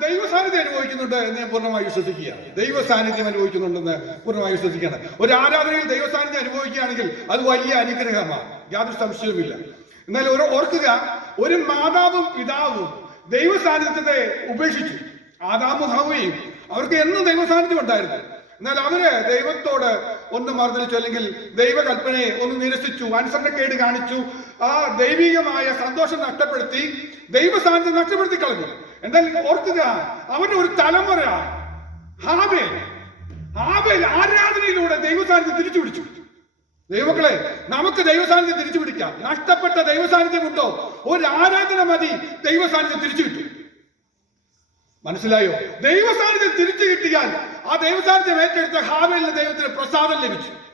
ദൈവ സാന്നിധ്യം അനുഭവിക്കുന്നുണ്ട് എന്ന് ഞാൻ പൂർണമായി വിശ്വസിക്കുകയാണ്. ദൈവ സാന്നിധ്യം അനുഭവിക്കുന്നുണ്ടെന്ന് പൂർണമായി വിശ്വസിക്കുകയാണ്. ഒരു ആരാധനയിൽ ദൈവ സാന്നിധ്യം അനുഭവിക്കുകയാണെങ്കിൽ അത് വലിയ അനുഗ്രഹമാണ്. യാതൊരു സംശയവുമില്ല. എന്നാൽ ഒരു ഓർക്കുക ഒരു മാതാവും പിതാവും ദൈവ സാന്നിധ്യത്തെ ഉപേക്ഷിച്ചു. ആദാമും ഹവയും അവർക്ക് എന്നും ദൈവ സാന്നിധ്യം ഉണ്ടായിരുന്നു. എന്നാൽ അവർ ദൈവത്തോട് ഒന്ന് മർദ്ദിച്ചു അല്ലെങ്കിൽ ദൈവകൽപ്പനയെ ഒന്ന് നിരസിച്ചു അനുസരണക്കേട് കാണിച്ചു ആ ദൈവികമായ സന്തോഷം നഷ്ടപ്പെടുത്തി ദൈവ സാന്നിധ്യം നഷ്ടപ്പെടുത്തി കളഞ്ഞു. എന്നാൽ ഓർക്കുക അവന്റെ ഒരു തലമുറ ഹാബേൽ. ഹാബേൽ ആരാധനയിലൂടെ ദൈവസാന്നിധ്യം തിരിച്ചു പിടിച്ചു ദൈവക്കളെ നമുക്ക് ദൈവസാന്നിധ്യം തിരിച്ചു പിടിക്കാം നഷ്ടപ്പെട്ട ദൈവസാന്നിധ്യം ഉണ്ടോ ഒരു ആരാധന മതി ദൈവസാന്നിധ്യം തിരിച്ചു കിട്ടും. മനസ്സിലായോ? ദൈവസാന്നിധ്യം തിരിച്ചു കിട്ടിയാൽ ആ ദൈവസാന്നിധ്യം ഏറ്റെടുത്ത ഹാബേലിന് ദൈവത്തിന് പ്രസാദം ലഭിച്ചു.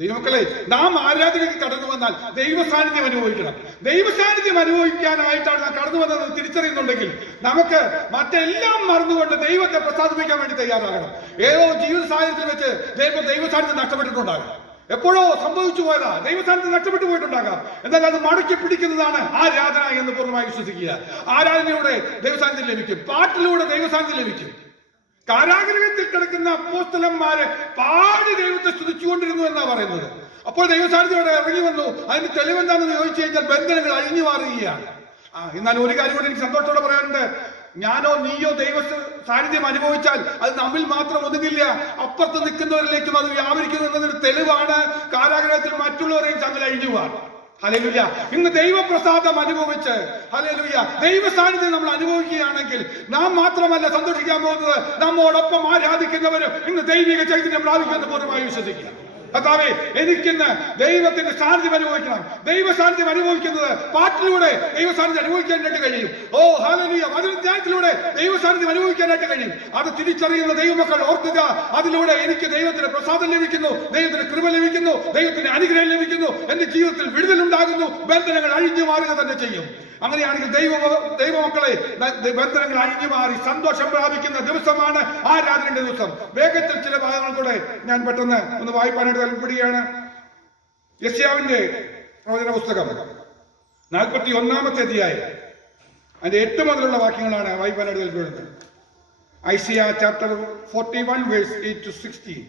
ദൈവമക്കളെ നാം ആരാധനയ്ക്ക് കടന്നു വന്നാൽ ദൈവ സാന്നിധ്യം അനുഭവിക്കണം. ദൈവ സാന്നിധ്യം അനുഭവിക്കാനായിട്ടാണ് നാം കടന്നു വന്നതെന്ന് തിരിച്ചറിയുന്നുണ്ടെങ്കിൽ നമുക്ക് മറ്റെല്ലാം മറന്നുകൊണ്ട് ദൈവത്തെ പ്രസാദിപ്പിക്കാൻ വേണ്ടി തയ്യാറാകണം. ഏതോ ജീവിത സാഹചര്യത്തിൽ വെച്ച് ദൈവം ദൈവ സാന്നിധ്യം നഷ്ടപ്പെട്ടിട്ടുണ്ടാകാം. എപ്പോഴോ സംഭവിച്ചു പോയതാ. ദൈവസ്ഥാനത്ത് നഷ്ടപ്പെട്ടു പോയിട്ടുണ്ടാകാം. എന്നാൽ അത് മടക്കി പിടിക്കുന്നതാണ് ആരാധന എന്ന് പൂർണമായി വിശ്വസിക്കുക. ആരാധനയുടെ ദൈവസ്ഥാനത്തിൽ ലഭിക്കും. പാട്ടിലൂടെ ദൈവസ്ഥാനത്തിൽ ലഭിക്കും. കാരാഗ്രഹത്തിൽ കിടക്കുന്ന അപ്പോസ്തലന്മാര് പാടി ദൈവത്തെ സ്തുതിച്ചുകൊണ്ടിരുന്നു എന്നാ പറയുന്നത്. അപ്പോൾ ദൈവസാന്നിധ്യോടെ ഇറങ്ങി വന്നു. അതിന് തെളിവെന്താണെന്ന് ചോദിച്ചു കഴിഞ്ഞാൽ ബന്ധനങ്ങൾ അഴിഞ്ഞു മാറുകയാണ്. ആ എന്നാൽ ഒരു കാര്യം കൂടി എനിക്ക് സന്തോഷത്തോടെ പറയാനുണ്ട്. ഞാനോ നീയോ ദൈവ സാന്നിധ്യം അനുഭവിച്ചാൽ അത് നമ്മിൽ മാത്രം ഒതുങ്ങില്ല. അപ്പുറത്ത് നിൽക്കുന്നവരിലേക്കും അത് വ്യാപരിക്കുന്നു എന്നതൊരു തെളിവാണ്. കാരാഗ്രഹത്തിൽ മറ്റുള്ളവരെയും തങ്ങൾ അഴിഞ്ഞു മാറും. ഹല്ലേലൂയ. ഇന്ന് ദൈവപ്രസാദം അനുഭവിച്ച് ഹലേലുയ്യ ദൈവ സാന്നിധ്യം നമ്മൾ അനുഭവിക്കുകയാണെങ്കിൽ നാം മാത്രമല്ല സന്തോഷിക്കാൻ പോകുന്നത് നമ്മോടൊപ്പം ആരാധിക്കുന്നവരും ഇന്ന് ദൈവിക ചൈതന്യം പ്രാപിക്കുമെന്ന് പൂർണമായി വിശ്വസിക്കുക. കർത്താവേ എനിക്കിന്ന് ദൈവത്തിന്റെ സാന്നിധ്യം അനുഭവിക്കണം. ദൈവ സാന്നിധ്യം അനുഭവിക്കുന്നത് പാട്ടിലൂടെ ദൈവ സാന്നിധ്യം അനുഭവിക്കാനായിട്ട് കഴിയും. ഓ ഹാലലിയ വചനധ്യാനത്തിലൂടെ ദൈവ സാന്നിധ്യം അനുഭവിക്കാനായിട്ട് കഴിയും. അത് തിരിച്ചറിയുന്ന ദൈവമക്കൾ ഓർക്കുക അതിലൂടെ എനിക്ക് ദൈവത്തിന്റെ പ്രസാദം ലഭിക്കുന്നു ദൈവത്തിന്റെ കൃപ ലഭിക്കുന്നു ദൈവത്തിന്റെ അനുഗ്രഹം ലഭിക്കുന്നു എന്റെ ജീവിതത്തിൽ വിടുതലുണ്ടാകുന്നു ബന്ധനങ്ങൾ അഴിഞ്ഞു മാറുക തന്നെ ചെയ്യും. അങ്ങനെയാണെങ്കിൽ ദൈവ ദൈവമക്കളെ ബന്ധനങ്ങൾ അഴിഞ്ഞു മാറി സന്തോഷം പ്രാപിക്കുന്ന ദിവസമാണ് ആരാധനയുടെ ദിവസം. വേഗത്തിൽ ചില ഭാഗങ്ങൾ കൂടെ ഞാൻ പെട്ടെന്ന് ഒന്ന് വായിപ്പാനായിട്ട് താല്പര്യപ്പെടുകയാണ് യസ്യാവിന്റെ പ്രവചന പുസ്തകം നാൽപ്പത്തി ഒന്നാമത്തെ അധ്യായം. അതിന്റെ എട്ട് മുതലുള്ള വാക്യങ്ങളാണ് വായിപ്പാനായിട്ട് താല്പര്യപ്പെടുന്നത് Isaiah chapter forty one verse eight to sixteen.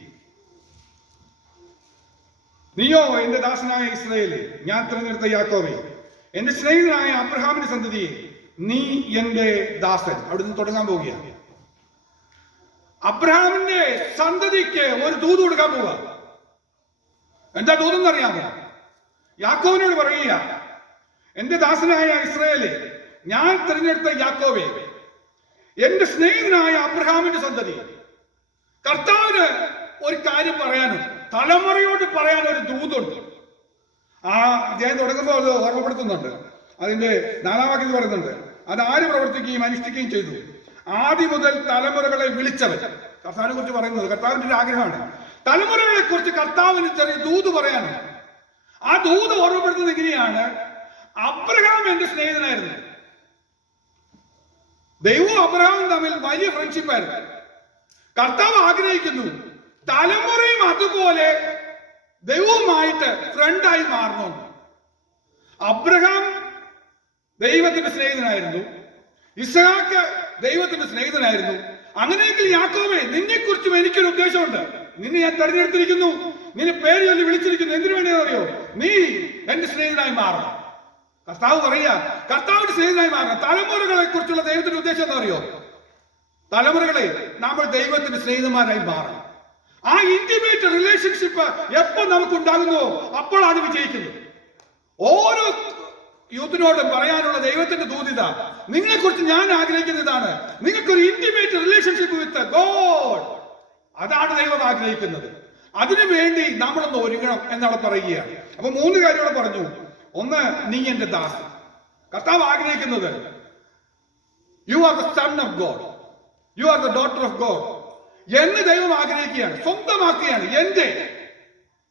നീയോ എന്റെ ദാസനായ ഇസ്രയേലെ ഞാൻ തിരഞ്ഞെടുത്ത യാക്കോവേ എന്റെ സ്നേഹിതനായ അബ്രഹാമിന്റെ സന്തതി നീ എന്റെ ദാസൻ. അവിടുന്ന് തുടങ്ങാൻ പോവുകയാണ്. അബ്രഹാമിന്റെ സന്തതിക്ക് ഒരു ദൂത് കൊടുക്കാൻ പോവുക. എന്താ ദൂതെന്ന് അറിയാമോ? യാക്കോവിനോട് പറയുക എന്റെ ദാസനായ ഇസ്രയേലെ ഞാൻ തിരഞ്ഞെടുത്ത യാക്കോവേ എന്റെ സ്നേഹിതനായ അബ്രഹാമിന്റെ സന്തതി കർത്താവിന് ഒരു കാര്യം പറയാനുണ്ട്. തലമുറയോട് പറയാൻ ഒരു ദൂതുണ്ട്. ആ അധ്യായം തുടങ്ങുമ്പോൾ അത് ഓർമ്മപ്പെടുത്തുന്നുണ്ട്. അതിന്റെ നാലാം വാക്യത്തിൽ പറയുന്നുണ്ട്. അത് ആര് പ്രവർത്തിക്കുകയും അനുഷ്ഠിക്കുകയും ചെയ്തു? ആദ്യം മുതൽ തലമുറകളെ വിളിച്ചവൻ. കർത്താവിനെ കുറിച്ച് പറയുന്നത് കർത്താവിന്റെ ഒരു ആഗ്രഹമാണ്. തലമുറകളെ കുറിച്ച് കർത്താവിന് ചെറിയ ദൂത് പറയാനുണ്ട് ആ ദൂത് ഓർമ്മപ്പെടുത്തുന്നത് എങ്ങനെയാണ്? അബ്രഹാം എന്റെ സ്നേഹിതനായിരുന്നു. ദൈവവും അബ്രഹാമും തമ്മിൽ വലിയ ഫ്രണ്ട്ഷിപ്പായിരുന്നു കർത്താവ് ആഗ്രഹിക്കുന്നു തലമുറയും അതുപോലെ ദൈവവുമായിട്ട് ഫ്രണ്ടായി മാറണം? അബ്രഹാം ദൈവത്തിന്റെ സ്നേഹിതനായിരുന്നു. ഇസഹാക്ക് ദൈവത്തിന്റെ സ്നേഹിതനായിരുന്നു. അങ്ങനെയെങ്കിൽ യാക്കോബേ നിന്നെ കുറിച്ചും എനിക്കൊരു ഉദ്ദേശമുണ്ട്. നിന്നെ ഞാൻ തെരഞ്ഞെടുത്തിരിക്കുന്നു. നിന്നെ പേര് ചൊല്ലി വിളിച്ചിരിക്കുന്നു. എന്തിനു വേണ്ടിയാ അറിയോ നീ എന്റെ സ്നേഹിതനായി മാറണം. കർത്താവ് പറയാ കർത്താവിന്റെ സ്നേഹിതനായി മാറണം. തലമുറകളെ കുറിച്ചുള്ള ദൈവത്തിന്റെ ഉദ്ദേശം എന്താ അറിയോ തലമുറകളെ നമ്മൾ ദൈവത്തിന്റെ സ്നേഹിതന്മാരായി മാറണം. ആ ഇന്റിമേറ്റ് റിലേഷൻഷിപ്പ് എപ്പോൾ നമുക്ക് ഉണ്ടാകുന്നുവോ അപ്പോഴാണ് വിജയിക്കുന്നത് ഓരോ യൂത്തിനോടും പറയാനുള്ള ദൈവത്തിന്റെ ദൂതിത നിങ്ങളെ കുറിച്ച് ഞാൻ ആഗ്രഹിക്കുന്ന ഇതാണ് നിങ്ങൾക്കൊരു ഇന്റിമേറ്റ് റിലേഷൻഷിപ്പ് വിത്ത് ഗോഡ് അതാണ് ദൈവം ആഗ്രഹിക്കുന്നത്. അതിനു വേണ്ടി നമ്മളൊന്ന് ഒരുങ്ങണം എന്നവിടെ പറയുകയാണ് അപ്പൊ മൂന്ന് കാര്യങ്ങൾ പറഞ്ഞു. ഒന്ന് നീ എന്റെ ദാസ് കർത്താവ് ആഗ്രഹിക്കുന്നത് you are the son of God you are the daughter of God എന്ന് ദൈവം ആഗ്രഹിക്കുകയാണ്. സ്വന്തമാക്കുകയാണ്. എന്റെ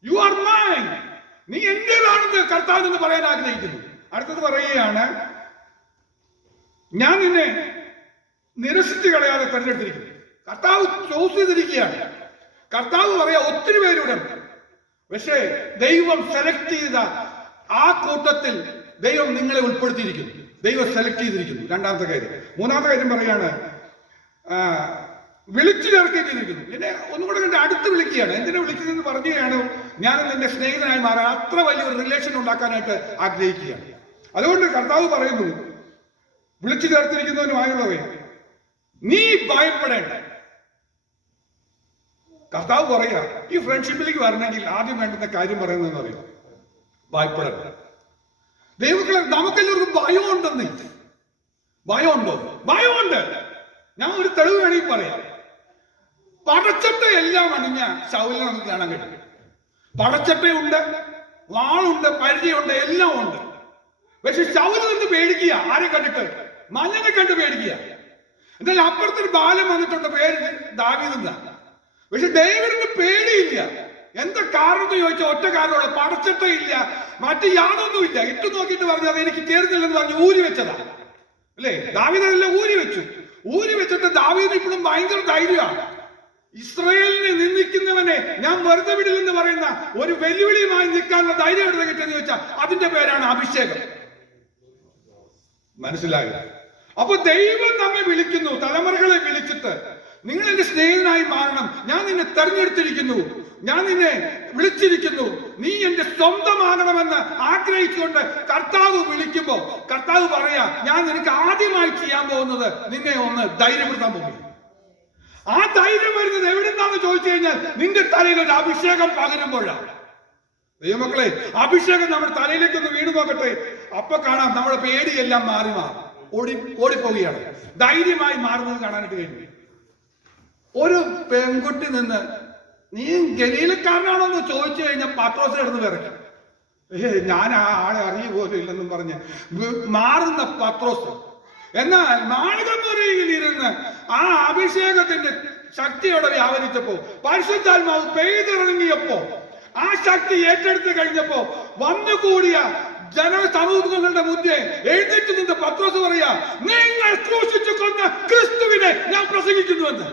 യു ആർ മൈൻ നീ എന്റേതാണെന്ന് കർത്താവ് എന്ന് പറയാൻ ആഗ്രഹിക്കുന്നു. അടുത്തത് പറയുകയാണ് ഞാൻ നിന്നെ നിരസിച്ച് കളയാതെ തെരഞ്ഞെടുത്തിരിക്കുന്നു. കർത്താവ് ചോസ് ചെയ്തിരിക്കുകയാണ്. കർത്താവ് പറയാ ഒത്തിരി പേരുടെ പക്ഷേ ദൈവം സെലക്ട് ചെയ്ത ആ കൂട്ടത്തിൽ ദൈവം നിങ്ങളെ ഉൾപ്പെടുത്തിയിരിക്കുന്നു. ദൈവം സെലക്ട് ചെയ്തിരിക്കുന്നു. രണ്ടാമത്തെ കാര്യം. മൂന്നാമത്തെ കാര്യം പറയാണ് വിളിച്ചു ചേർത്തിട്ടിരിക്കുന്നു എന്നെ ഒന്നും കൂടെ അടുത്ത് വിളിക്കുകയാണ്. എന്തിനെ വിളിക്കുന്നതെന്ന് പറഞ്ഞുകയാണ് ഞാൻ നിന്റെ സ്നേഹിതനായി മാറാൻ അത്ര വലിയൊരു റിലേഷൻ ഉണ്ടാക്കാനായിട്ട് ആഗ്രഹിക്കുകയാണ്. അതുകൊണ്ട് കർത്താവ് പറയുന്നു വിളിച്ചു ചേർത്തിരിക്കുന്നവനുമായുള്ളവേ നീ ഭയപ്പെടേണ്ട. കർത്താവ് പറയാ ഈ ഫ്രണ്ട്ഷിപ്പിലേക്ക് വരണമെങ്കിൽ ആദ്യം വേണ്ടുന്ന കാര്യം പറയുന്നതെന്ന് അറിയാം ഭയപ്പെടേണ്ട ദൈവങ്ങളെ നമുക്കെല്ലാവർക്കും ഭയമുണ്ടെന്ന് ഭയമുണ്ടോ? ഭയമുണ്ട്. ഞാൻ ഒരു തെളിവ് വേണമെങ്കിൽ പറയാം. പടച്ചട്ട എല്ലാം അണിഞ്ഞ ശൗലിനെ നമുക്ക് കാണാൻ കഴിയും. പടച്ചട്ടയുണ്ട് വാളുണ്ട് പരിചയമുണ്ട് എല്ലാം ഉണ്ട്. പക്ഷെ ശൗൽ നിന്ന് പേടിക്കുക ആരെ കണ്ടിട്ട്? മഞ്ഞനെ കണ്ട് പേടിക്കുക. എന്നാൽ അപ്പുറത്തൊരു ബാലം വന്നിട്ടുണ്ട് പേര് ദാവീതെന്ന പക്ഷെ ദൈവത്തിന് പേടിയില്ല. എന്താ കാരണം ചോദിച്ചാൽ ഒറ്റ കാരണമുള്ള. പടച്ചട്ടയില്ല മറ്റു യാതൊന്നുമില്ല ഇട്ട് നോക്കിയിട്ട് പറഞ്ഞു എനിക്ക് ചേർന്നില്ലെന്ന് പറഞ്ഞു ഊരി വെച്ചതാ. അല്ലേ? ദാവീദെല്ലാം ഊരി വെച്ചു. ഊരി വെച്ചിട്ട് ദാവിന് ഇപ്പോഴും ഭയങ്കര ധൈര്യമാണ്. ഇസ്രയേലിനെ നിന്ദിക്കുന്നവനെ ഞാൻ വെറുതെ വിടില്ലെന്ന് പറയുന്ന ഒരു വെല്ലുവിളിയുമായി നിൽക്കാനുള്ള ധൈര്യം എടുത്ത് കിട്ടുന്ന ചോദിച്ചാൽ അതിന്റെ പേരാണ് അഭിഷേകം. മനസ്സിലായി? അപ്പൊ ദൈവം നമ്മെ വിളിക്കുന്നു തലമുറകളെ വിളിച്ചിട്ട്. നിങ്ങൾ എന്റെ സ്നേഹിതനായി മാറണം. ഞാൻ നിന്നെ തെരഞ്ഞെടുത്തിരിക്കുന്നു. ഞാൻ നിന്നെ വിളിച്ചിരിക്കുന്നു. നീ എന്റെ സ്വന്തമാകണമെന്ന് ആഗ്രഹിച്ചുകൊണ്ട് കർത്താവ് വിളിക്കുമ്പോ കർത്താവ് പറയാ ഞാൻ നിനക്ക് ആദ്യമായി ചെയ്യാൻ പോകുന്നത് നിന്നെ ഒന്ന് ധൈര്യപ്പെടുത്താൻ പോകുന്നു. ആ ധൈര്യം വരുന്നത് എവിടെ നിന്നാന്ന് ചോദിച്ചു കഴിഞ്ഞാൽ നിന്റെ തലയിൽ ഒരു അഭിഷേകം പകരുമ്പോഴാണ് ദൈവമക്കളെ അഭിഷേകം നമ്മൾ തലയിലേക്ക് ഒന്ന് വീണു നോക്കട്ടെ അപ്പൊ കാണാം നമ്മുടെ പേടിയെല്ലാം മാറി മാറും. ഓടി ഓടിപ്പോവുകയാണ്. ധൈര്യമായി മാറുന്നത് കാണാനായിട്ട് കഴിഞ്ഞു. ഒരു പെൺകുട്ടി നിന്ന് നീ ഗലീലക്കാരനാണോ എന്ന് ചോദിച്ചു കഴിഞ്ഞാൽ പത്രോസ് കിടന്ന് ഏ ഞാൻ ആ ആളെ അറിയ പോലും ഇല്ലെന്നും പറഞ്ഞ് മാറുന്ന പത്രോസ്. എന്നാൽ മാളികമുറിയിൽ ഇരുന്ന് ആ അഭിഷേകത്തിന്റെ ശക്തിയോടെ വ്യാപരിച്ചപ്പോ പരിശുദ്ധാത്മാവ് പെയ്തിറങ്ങിയപ്പോ ആ ശക്തി ഏറ്റെടുത്ത് കഴിഞ്ഞപ്പോ വന്നുകൂടിയ ജനസമൂഹങ്ങളുടെ മുന്നേ എഴുന്നേറ്റ് നിന്ന് പത്രോസ് പറയാ നിങ്ങൾ ക്രൂശിച്ചു കൊന്ന ക്രിസ്തുവിനെ ഞാൻ പ്രസംഗിക്കുന്നു എന്ന്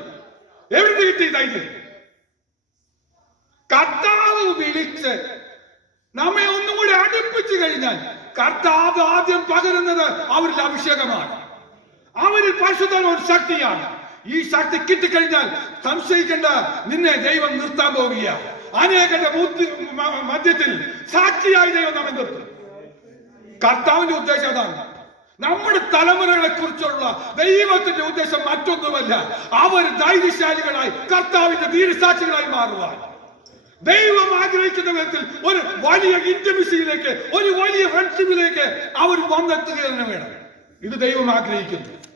എവിടുന്ന് കിട്ടി ധൈര്യം കർത്താവ് വിളിച്ച് നമ്മെ ഒന്നും കൂടി അടുപ്പിച്ചു കഴിഞ്ഞാൽ കർത്താവ് ആദ്യം പകരുന്നത് അവരിൽ അഭിഷേകമാണ്. അവരിൽ പരിശുദ്ധ ഒരു ശക്തിയാണ്. ഈ ശക്തി കിട്ടിക്കഴിഞ്ഞാൽ സംശയിക്കേണ്ട നിന്നെ ദൈവം നിർത്താൻ പോവുക അനേകന്റെ മധ്യത്തിൽ സാക്ഷിയായി ദൈവം നമ്മെ നിർത്തും. കർത്താവിന്റെ ഉദ്ദേശം അതാണ്. നമ്മുടെ തലമുറകളെ കുറിച്ചുള്ള ദൈവത്തിന്റെ ഉദ്ദേശം മറ്റൊന്നുമല്ല. അവർ ധൈര്യശാലികളായി കർത്താവിന്റെ ധീരസാക്ഷികളായി മാറുവാൻ. ദൈവം ആഗ്രഹിക്കുന്ന വിധത്തിൽ ഒരു വലിയ ഇന്റമിസിയിലേക്ക് ഒരു വലിയ ഫ്രണ്ട്ഷിപ്പിലേക്ക് അവർ വന്നെത്തുക തന്നെ വേണം. ഇത് ദൈവം ആഗ്രഹിക്കുന്നു.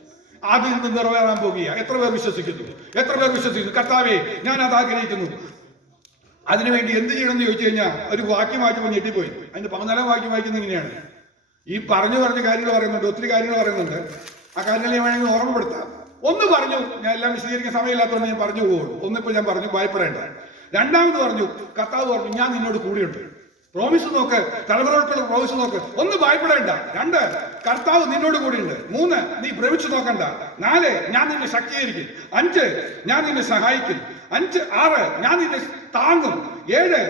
അതിൽ നിന്ന് നിറവേറാൻ പോകുക എത്ര പേർ വിശ്വസിക്കുന്നു? എത്ര പേർ വിശ്വസിക്കുന്നു? കർത്താവേ ഞാൻ അത് ആഗ്രഹിക്കുന്നു. അതിനുവേണ്ടി എന്ത് ചെയ്യണം എന്ന് ചോദിച്ചു കഴിഞ്ഞാൽ ഒരു വാക്യം വായിച്ചപ്പോൾ ഞെട്ടിപ്പോയി. അതിന്റെ പതിനാലാം വാക്യം വായിക്കുന്നത് ഇങ്ങനെയാണ്. ഈ പറഞ്ഞു പറഞ്ഞ കാര്യങ്ങൾ പറയുന്നുണ്ട് ഒത്തിരി കാര്യങ്ങൾ പറയുന്നുണ്ട്. ആ കാര്യങ്ങൾ ഞാൻ വേണമെങ്കിൽ ഓർമ്മപ്പെടുത്താം. ഒന്ന് പറഞ്ഞു ഞാൻ എല്ലാം വിശദീകരിക്കാൻ സമയമില്ലാത്തതുകൊണ്ട് ഞാൻ പറഞ്ഞു പോകുള്ളൂ ഒന്നിപ്പോ ഞാൻ പറഞ്ഞു ഭയപ്പെടേണ്ട. രണ്ടാമത് പറഞ്ഞു കർത്താവ് പറഞ്ഞു ഞാൻ നിന്നോട് കൂടിയുണ്ട്. പ്രോമിസ് നോക്ക് തലമുറകൾക്കുള്ള പ്രോമിസ് നോക്ക്. ഒന്ന് ഭയപ്പെടേണ്ട. രണ്ട് കർത്താവ് നിന്നോട് കൂടിയുണ്ട്. മൂന്ന് നീ ഭ്രമിച്ചു നോക്കണ്ട. നാല് ഞാൻ നിന്നെ ശക്തീകരിക്കും. അഞ്ച് ഞാൻ നിന്നെ സഹായിക്കും. അഞ്ച് ആറ് ഞാൻ നിന്നെ താങ്ങും. ഏഴ്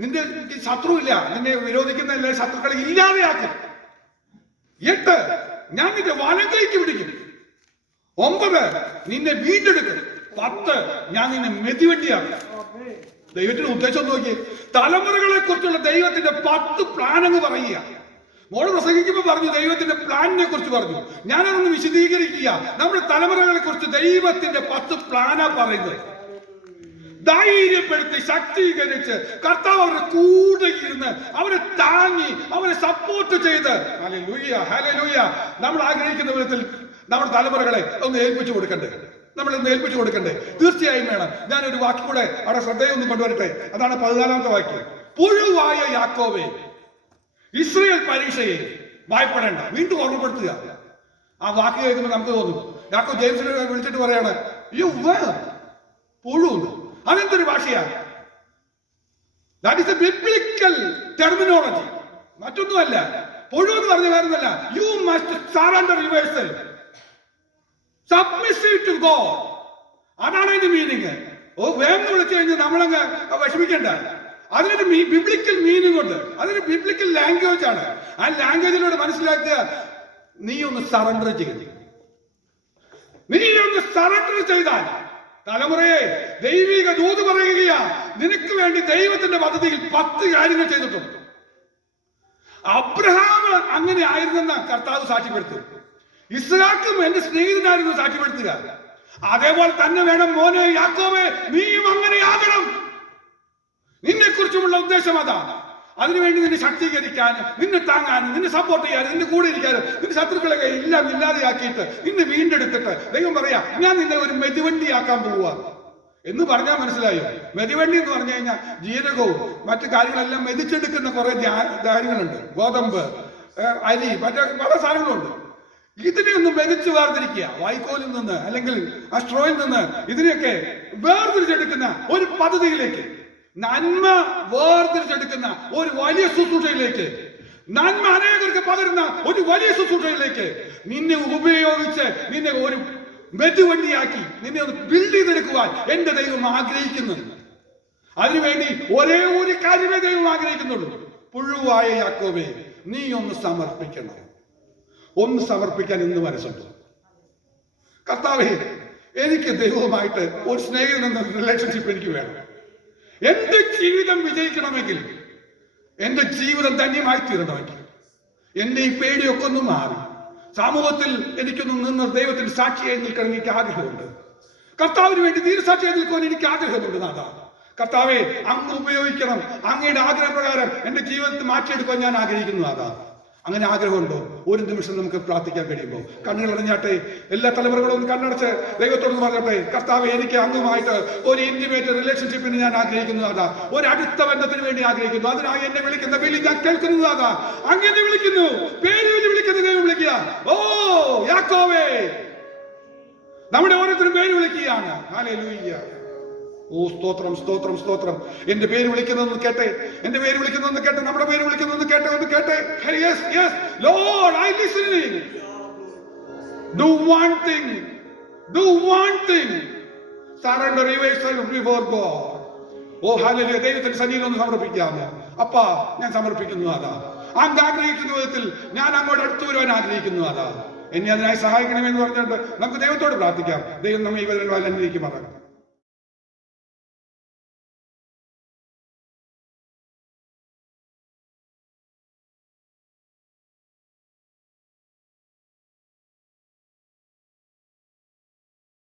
നിന്റെ ശത്രുവില്ല. നിന്നെ വിരോധിക്കുന്ന എല്ലാ ശത്രുക്കളെ ഇല്ലാതെയാക്കും. എട്ട് ഞാൻ നിന്റെ വലം കൈക്ക് പിടിക്കും. ഒമ്പത് നിന്നെ വീണ്ടെടുക്കും. പത്ത് ഞാൻ നിന്നെ മെതിവെട്ടിയാക്കും ദൈവത്തിന്റെ ഉദ്ദേശം നോക്കി. തലമുറകളെ കുറിച്ചുള്ള ദൈവത്തിന്റെ പത്ത് പ്ലാൻ എന്ന് പറയുക. മോൾ പ്രസംഗിക്കുമ്പോൾ പറഞ്ഞു ദൈവത്തിന്റെ പ്ലാനിനെ കുറിച്ച് പറഞ്ഞു. ഞാനതൊന്ന് വിശദീകരിക്കുക. നമ്മുടെ തലമുറകളെ കുറിച്ച് ദൈവത്തിന്റെ പത്ത് പ്ലാനാ പറയുന്നത്. ധൈര്യപ്പെടുത്തി ശക്തീകരിച്ച് കർത്താവ് അവരുടെ കൂടെ ഇരുന്ന് അവരെ താങ്ങി അവരെ സപ്പോർട്ട് ചെയ്ത്. Hallelujah, hallelujah. നമ്മൾ ആഗ്രഹിക്കുന്ന വിധത്തിൽ നമ്മുടെ തലമുറകളെ ഒന്ന് ഏൽപ്പിച്ചു കൊടുക്കണ്ടേ? നമ്മൾ ഒന്ന് ഏൽപ്പിച്ചു കൊടുക്കണ്ടേ? തീർച്ചയായും വേണം. ഞാൻ ഒരു വാക്ക് കൂടെ അവിടെ ശ്രദ്ധയൊന്നും കൊണ്ടുവരട്ടെ? അതാണ് പതിനാലാമത്തെ വാക്യം പുഴുവായ യാക്കോവേ ഇസ്രയേൽ പരീക്ഷയെ ഭയപ്പെടേണ്ട. വീണ്ടും ഓർമ്മപ്പെടുത്തുക. ആ വാക്ക് കേൾക്കുമ്പോൾ നമുക്ക് തോന്നും യാക്കോ ജെയിംസിനെ വിളിച്ചിട്ട് പറയാണ് യു പുഴു അതെന്തൊരു ഭാഷയാണ്? ടെർമിനോളജി മറ്റൊന്നുമല്ല. പുഴു എന്ന് പറഞ്ഞ കാര്യമല്ല. You must surrender yourself submissive to God അതാണ് അതിന്റെ മീനിങ് ഓ വേഗം വിളിച്ചു കഴിഞ്ഞാൽ നമ്മളങ്ങ് വിഷമിക്കണ്ട. അതിനൊരു ബിബ്ലിക്കൽ മീനിങ് ഉണ്ട്. അതൊരു ബിബ്ലിക്കൽ ലാംഗ്വേജ് ആണ്. ആ ലാംഗ്വേജിലൂടെ മനസ്സിലാക്കുക. നീ ഒന്ന് സറണ്ടർ ചെയ്യുന്നു നീ ഒന്ന് സറണ്ടർ ചെയ്താൽ തലമുറയെ ദൈവിക ദൂത് പറയുകയാ. നിനക്ക് വേണ്ടി ദൈവത്തിന്റെ പദ്ധതിയിൽ പത്ത് കാര്യങ്ങൾ ചെയ്തിട്ടുണ്ട്. അബ്രഹാം അങ്ങനെ ആയിരുന്നെന്ന കർത്താവ് സാക്ഷ്യപ്പെടുത്തും. ഇസ്ഹാക്കും എന്റെ സ്നേഹിതനായിരുന്നു സാക്ഷ്യപ്പെടുത്തുക. അതേപോലെ തന്നെ വേണം മോനെ യാക്കോബെ നീയും അങ്ങനെയാകണം നിന്നെ കുറിച്ചുമുള്ള ഉദ്ദേശം അതാണ്. അതിനുവേണ്ടി നിന്നെ ശക്തീകരിക്കാനും നിന്നെ താങ്ങാനും നിന്നെ സപ്പോർട്ട് ചെയ്യാനും നിന്റെ കൂടെ ഇരിക്കാനും നിന്റെ ശത്രുക്കളെ എല്ലാം ഇല്ലാതെയാക്കിയിട്ട് നിന്നെ വീണ്ടെടുത്തിട്ട് ദൈവം പറയാ ഞാൻ നിന്നെ ഒരു മെതിവണ്ടിയാക്കാൻ പോവുക. എന്ന് പറഞ്ഞാൽ മനസ്സിലായോ? മെതിവണ്ടി എന്ന് പറഞ്ഞു കഴിഞ്ഞാൽ ജീരകവും മറ്റു കാര്യങ്ങളെല്ലാം മെതിച്ചെടുക്കുന്ന കുറെ ധാന്യങ്ങളുണ്ട്. ഗോതമ്പ് അരി മറ്റേ പല സാധനങ്ങളുണ്ട്. ഇതിനെ ഒന്ന് വലിച്ചു വേർതിരിക്കുക. വൈക്കോലിൽ നിന്ന് അല്ലെങ്കിൽ അസ്ട്രോയിൽ സ്ട്രോയിൽ നിന്ന് ഇതിനെയൊക്കെ വേർതിരിച്ചെടുക്കുന്ന ഒരു പദ്ധതിയിലേക്ക് നന്മ വേർതിരിച്ചെടുക്കുന്ന ഒരു വലിയ ശുശ്രൂഷയിലേക്ക് നന്മ അനേകർക്ക് പകരുന്ന ഒരു വലിയ ശുശ്രൂഷയിലേക്ക് നിന്നെ ഉപയോഗിച്ച് നിന്നെ ഒരു മെതുവണ്ടിയാക്കി നിന്നെ ഒന്ന് ബിൽഡ് ചെയ്തെടുക്കുവാൻ എന്റെ ദൈവം ആഗ്രഹിക്കുന്നു. അതിനുവേണ്ടി ഒരേ ഒരു കാര്യമേ ദൈവം ആഗ്രഹിക്കുന്നുള്ളൂ. പുഴുവായ യാക്കോബേ നീ ഒന്ന് സമർപ്പിക്കണം. ഒന്ന് സമർപ്പിക്കാൻ ഇന്ന് മനസ്സുണ്ട് കർത്താവേ എനിക്ക് ദൈവവുമായിട്ട് ഒരു സ്നേഹിതൻ എന്ന റിലേഷൻഷിപ്പ് എനിക്ക് വേണം. എന്റെ ജീവിതം വിജയിക്കണമെങ്കിൽ എന്റെ ജീവിതം ധന്യമായി തീരണമെങ്കിൽ എന്റെ ഈ പേടിയൊക്കെ ഒന്ന് മാറി. സമൂഹത്തിൽ എനിക്കൊന്ന് നിന്ന് ദൈവത്തിന് സാക്ഷിയായി നിൽക്കണം എനിക്ക് ആഗ്രഹമുണ്ട്. കർത്താവിന് വേണ്ടി തീരസാക്ഷിയായി നിൽക്കുവാൻ എനിക്ക് ആഗ്രഹമുണ്ട് നാഥ. കർത്താവെ അങ്ങ് ഉപയോഗിക്കണം. അങ്ങയുടെ ആഗ്രഹപ്രകാരം എന്റെ ജീവിതത്തിൽ മാറ്റിയെടുക്കാൻ ഞാൻ ആഗ്രഹിക്കുന്നു നാഥ. അങ്ങനെ ആഗ്രഹമുണ്ടോ? ഒരു നിമിഷം നമുക്ക് പ്രാർത്ഥിക്കാൻ കഴിയുമ്പോൾ കണ്ണുകൾ അടഞ്ഞാട്ടെ എല്ലാ തലമുറകളും കണ്ണടച്ച് ദൈവത്തോട് പറയട്ടെ കർത്താവ് എനിക്ക് അങ്ങുമായിട്ട് ഒരു ഇന്റിമേറ്റ് റിലേഷൻഷിപ്പിന് ഞാൻ ആഗ്രഹിക്കുന്നു അതാ ഒരു അടുത്ത ബന്ധത്തിന് വേണ്ടി ആഗ്രഹിക്കുന്നു. അതിനായി എന്നെ വിളിക്കുന്ന വിളി ഞാൻ കേൾക്കുന്നത് അതാ അങ്ങനെ വിളിക്കുന്നു. പേര് വിളി വിളിക്കുന്ന ദൈവം വിളിക്കുക. ഓ യാക്കോവേ നമ്മുടെ ഓരോരുത്തരും പേര് വിളിക്കുകയാണ്. ഹല്ലേലൂയ്യ. ഓ സ്തോത്രം സ്തോത്രം സ്തോത്രം. എന്റെ പേര് വിളിക്കുന്നതെന്ന് കേട്ടെ. എന്റെ പേര് വിളിക്കുന്നതെന്ന് കേട്ടെ. നമ്മുടെ പേര് വിളിക്കുന്നതെന്ന് കേട്ടെ ഒന്ന് കേട്ടെ. Yes yes. Lord I listening do one thing do one thing surrender yourself before God oh hallelujah ദൈവത്തിന്റെ സന്നിധിയിൽ ഒന്ന് സമർപ്പിക്കാമോ അപ്പാ ഞാൻ സമർപ്പിക്കുന്നു അതാ. അങ്ങ് ആഗ്രഹിക്കുന്ന വിധത്തിൽ ഞാൻ അങ്ങോട്ട് അടുത്തു വരുവാൻ ആഗ്രഹിക്കുന്നു അതാ. എന്നെ അതിനായി സഹായിക്കണമെന്ന് പറഞ്ഞുകൊണ്ട് നമുക്ക് ദൈവത്തോട് പ്രാർത്ഥിക്കാം. ദൈവം നമ്മെ ഈ വചനം അനുഗ്രഹിക്കുമാറാം